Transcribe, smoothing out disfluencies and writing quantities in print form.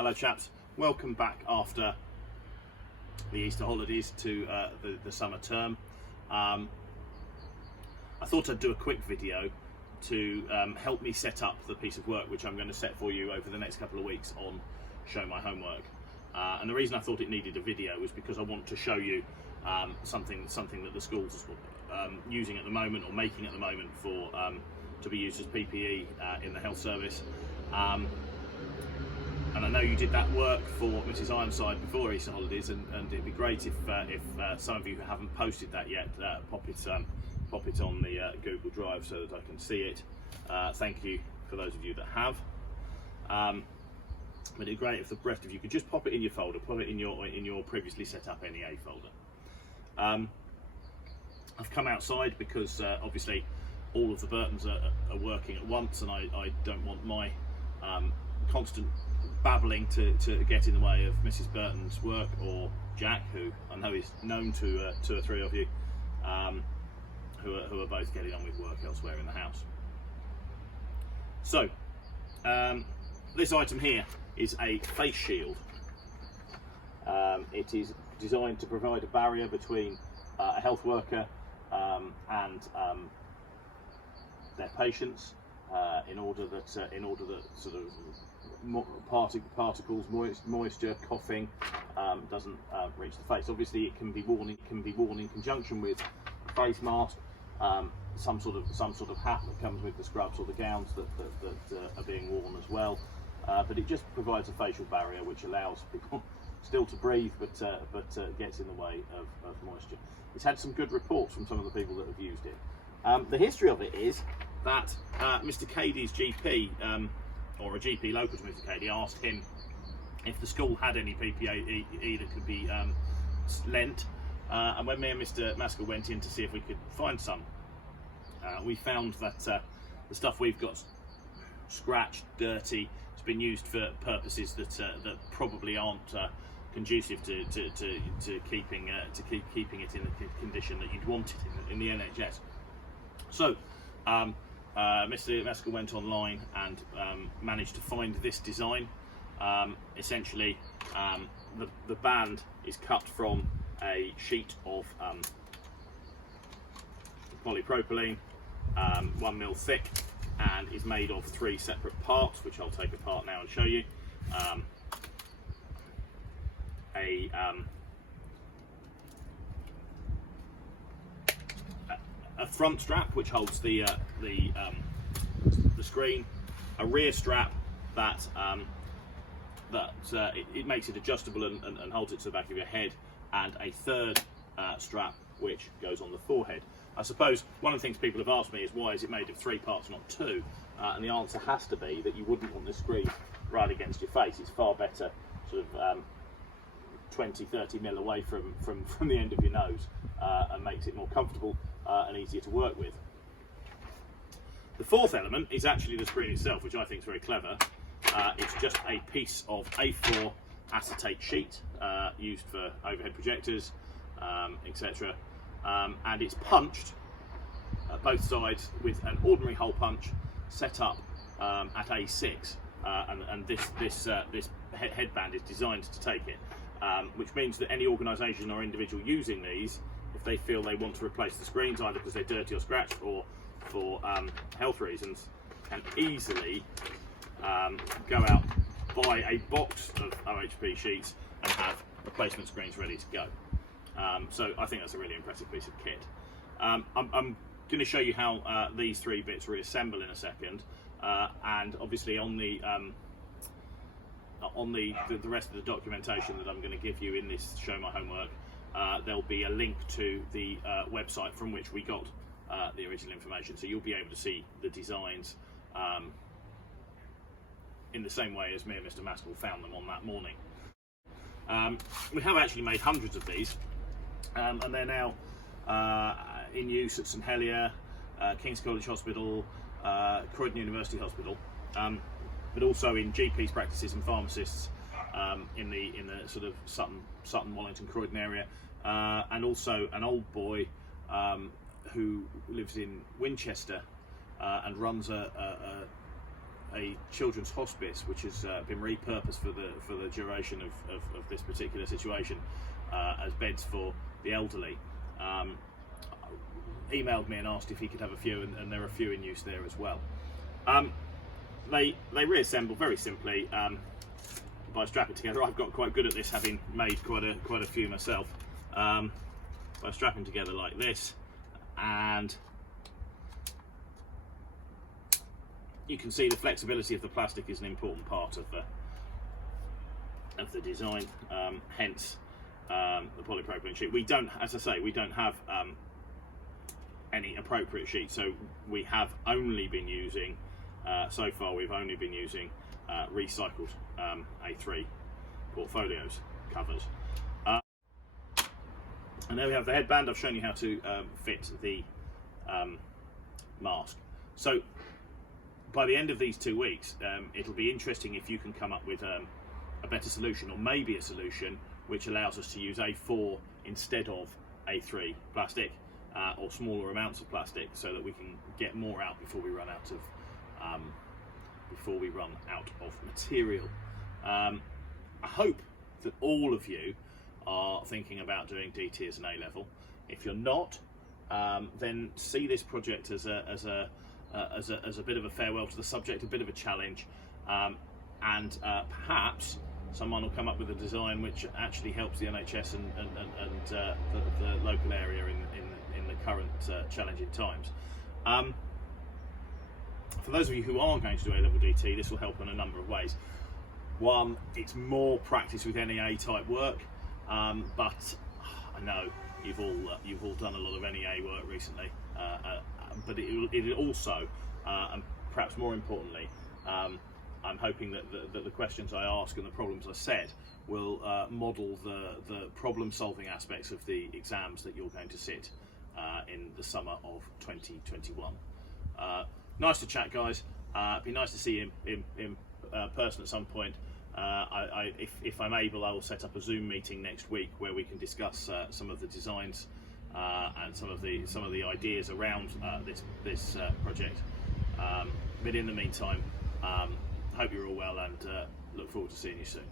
Hello chaps, welcome back after the Easter holidays to the summer term. I thought I'd do a quick video to help me set up the piece of work which I'm going to set for you over the next couple of weeks on Show My Homework. And the reason I thought it needed a video was because I want to show you something that the school's using at the moment, or making at the moment, for to be used as PPE in the health service. And I know you did that work for Mrs Ironside before Easter holidays, and it'd be great if some of you who haven't posted that yet, pop it on the Google Drive so that I can see it. Thank you for those of you that have. But it'd be great if the rest of you could just pop it in your folder, put it in your previously set up NEA folder. I've come outside because obviously all of the Burtons are working at once, and I don't want my constant babbling to get in the way of Mrs Burton's work, or Jack, who I know is known to 2 or 3 of you, who are both getting on with work elsewhere in the house. So this item here is a face shield. It is designed to provide a barrier between a health worker and their patients, in order that sort of particles, moisture, coughing doesn't reach the face. Obviously, it can be worn in conjunction with a face mask, some sort of hat that comes with the scrubs or the gowns that are being worn as well. But it just provides a facial barrier which allows people still to breathe, but gets in the way of moisture. It's had some good reports from some of the people that have used it. The history of it is that Mr Cady's GP, or a GP local to Mr Cady, asked him if the school had any PPE that could be lent, and when me and Mr Maskell went in to see if we could find some, we found that the stuff we've got scratched, dirty. It's been used for purposes that probably aren't conducive to keeping it in the condition that you'd want it in the NHS. So Mr Maskell went online and managed to find this design. Essentially, the band is cut from a sheet of polypropylene, 1 mil thick, and is made of 3 separate parts, which I'll take apart now and show you. A front strap which holds the screen, a rear strap that it makes it adjustable and holds it to the back of your head, and a third strap which goes on the forehead. I suppose one of the things people have asked me is, why is it made of 3 parts, not 2? And the answer has to be that you wouldn't want the screen right against your face. It's far better sort of 20-30 mil away from the end of your nose, and makes it more comfortable and easier to work with. The fourth element is actually the screen itself, which I think is very clever. It's just a piece of A4 acetate sheet used for overhead projectors, etc. And it's punched both sides with an ordinary hole punch set up at A6, and this headband is designed to take it, which means that any organisation or individual using these, if they feel they want to replace the screens, either because they're dirty or scratched or for health reasons, can easily go out, buy a box of OHP sheets and have replacement screens ready to go. So I think that's a really impressive piece of kit. I'm going to show you how these 3 bits reassemble in a second, and obviously on the rest of the documentation that I'm going to give you in this Show My Homework, there'll be a link to the website from which we got the original information, so you'll be able to see the designs in the same way as me and Mr Maskell found them on that morning. We have actually made hundreds of these, and they're now in use at St Helier, King's College Hospital, Croydon University Hospital, but also in GPs' practices and pharmacists in the sort of Sutton, Wallington, Croydon area, and also an old boy who lives in Winchester and runs a a children's hospice, which has been repurposed for the duration of this particular situation as beds for the elderly. Emailed me and asked if he could have a few, and there are a few in use there as well. They reassemble very simply by strapping together. I've got quite good at this, having made quite a few myself. By strapping together like this, and you can see the flexibility of the plastic is an important part of the design. Hence the polypropylene sheet. We don't, as I say, we don't have any appropriate sheet, so we have only been using so far. We've only been using recycled A3 portfolios covers. And there we have the headband. I've shown you how to fit the mask. So by the end of these 2 weeks, it'll be interesting if you can come up with a better solution, or maybe a solution which allows us to use A4 instead of A3 plastic, or smaller amounts of plastic, so that we can get more out before we run out of material. I hope that all of you are thinking about doing DT as an A level. If you're not, then see this project as a bit of a farewell to the subject, a bit of a challenge, and perhaps someone will come up with a design which actually helps the NHS and the local area in the current challenging times. For those of you who are going to do A level DT, this will help in a number of ways. One, it's more practice with NEA type work. But I know you've all done a lot of NEA work recently, but it also, and perhaps more importantly, I'm hoping that the questions I ask and the problems I set will model the problem-solving aspects of the exams that you're going to sit in the summer of 2021. Nice to chat, guys. It'd be nice to see you in person at some point. If I'm able, I will set up a Zoom meeting next week where we can discuss some of the designs and some of the ideas around this project. But in the meantime, hope you're all well, and look forward to seeing you soon.